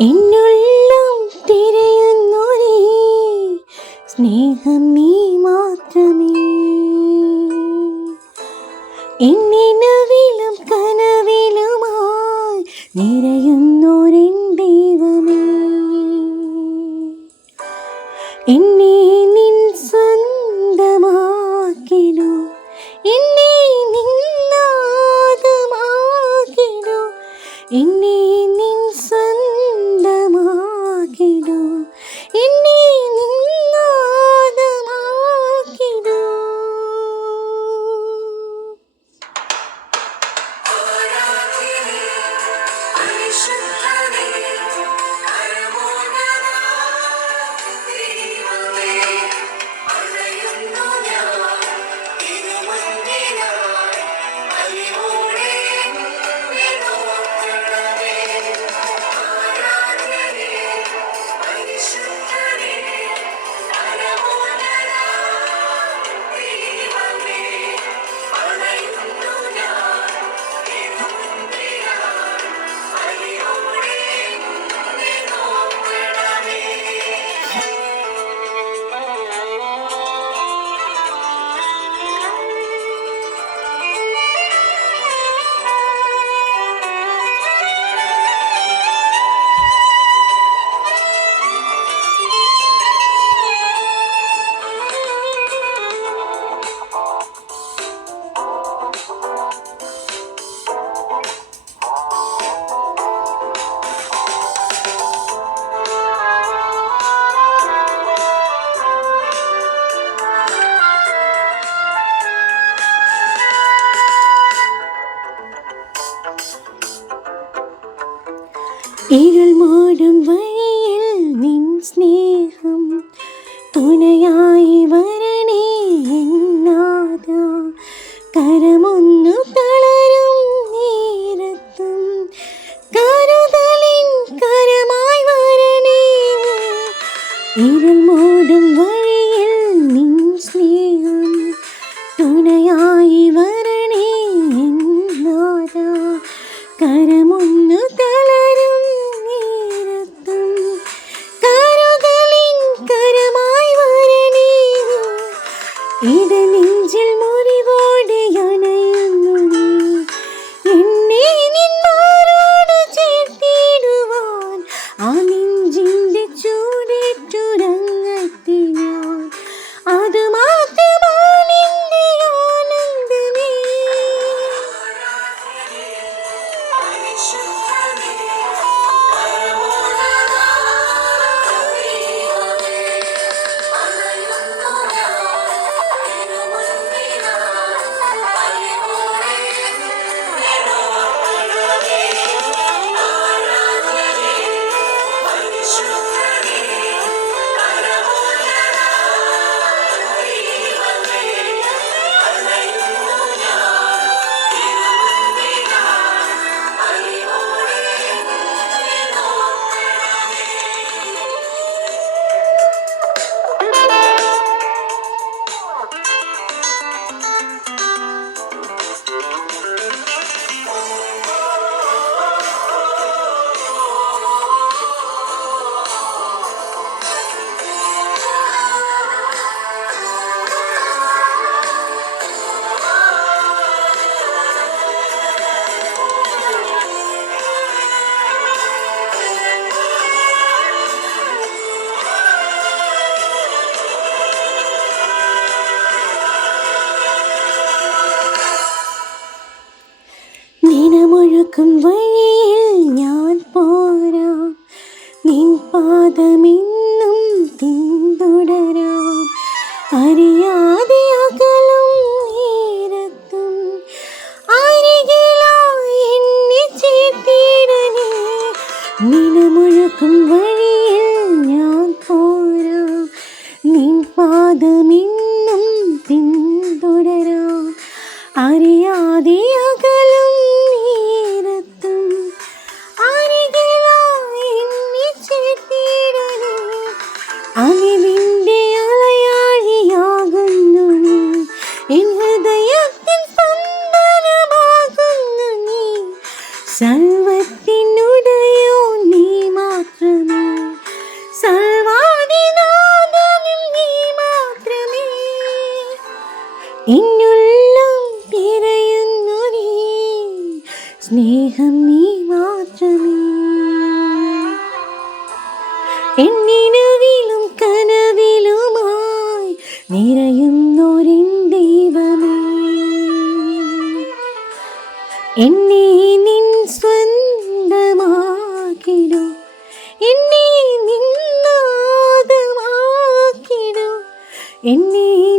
എന്നുള്ളം തിരയുന്നു സ്നേഹം നീ മാത്രമേ. എന്നിനവിലും കനവിലുമായി നിറയുന്നൊരു ദൈവമേ. എൻ Yes. 一人。should hurry. നടക്കും വഴിയിൽ ഞാൻ പോരാം. നിൻ പാദമെന്നും പിന്തുടരാം. അറിയാതെ അകലും ഏരത്തും അരികിലോ എന്നെ ചേർത്തിടനെ നിലമുഴക്കും വഴി സ്നേഹം നീ മാത്രമേ. എന്നിനവിലും കനവിലുമായി നിറയുന്നൊരിൻ ദൈവമേ. എന്നെ നിൻ സ്വന്തമാക്കിടും. എന്നെ നിന്നാദമാക്കിടും. എന്നീ